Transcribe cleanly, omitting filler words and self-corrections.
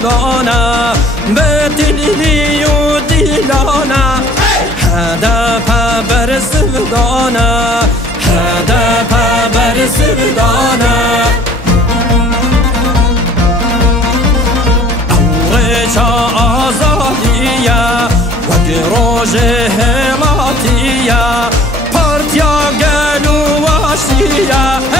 سودانه به دلی و دیلانه هدف بر سودانه هدف بر سودانه چا آزادیه و گروژ هلاتیه پارتیا گلو واشیه